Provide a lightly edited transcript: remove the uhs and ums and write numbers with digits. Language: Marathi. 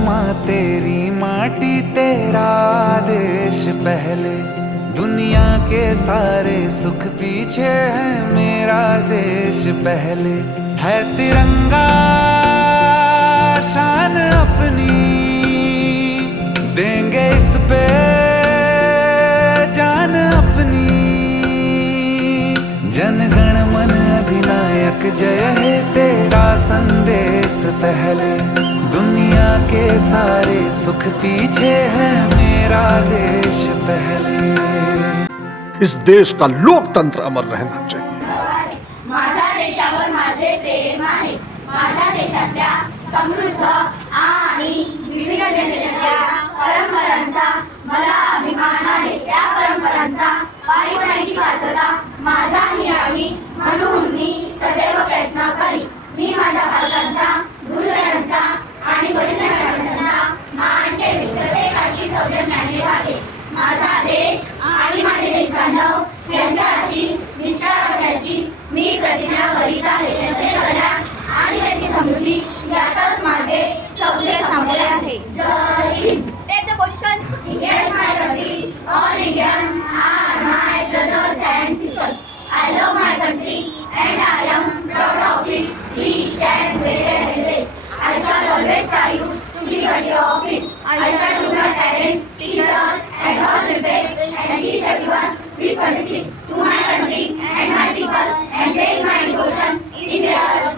माँ तेरी माटी तेरा देश पहले, दुनिया के सारे सुख पीछे है मेरा देश पहले। है तिरंगा शान अपनी, देंगे इस पे जान अपनी। जनगण मन अधिनायक जय हे तेरा संदेश पहले, दुनिया के सारे सुख पीछे है मेरा देश पहले। इस देश का लोकतंत्र अमर रहना चाहिए। माझ्या देशावर माझे प्रेम आहे, माझ्या देशातल्या समृद्ध आणि विविधतेच्या परंपरांचा मला अभिमान आहे। त्या परंपरांचा पायी पात्रता माझाही आहे, म्हणून मी सदैव प्रयत्न करीन। मी माझ्या पालकांचा, गुरुजनांचा आणि वडिलांचा मान ठेवेन, प्रत्येकाची सौजन्याने वागेन। माझा देश आणि माझे देशबांधव यांच्याशी निष्ठा राखण्याची मी प्रतिज्ञा करीत आहे। त्यांचे कल्याण आणि त्यांची समृद्धी यातच माझे सौख्य सामोरे आहे। जय Hind. Take the position. India is my country. All Indians are my brothers and sisters. I love my country and I am proud of it. Please stand where and raise. I shall always try you to be at your office. I shall do my parents, teachers and all respect and teach everyone with courtesy to my country and my people and raise my devotions in their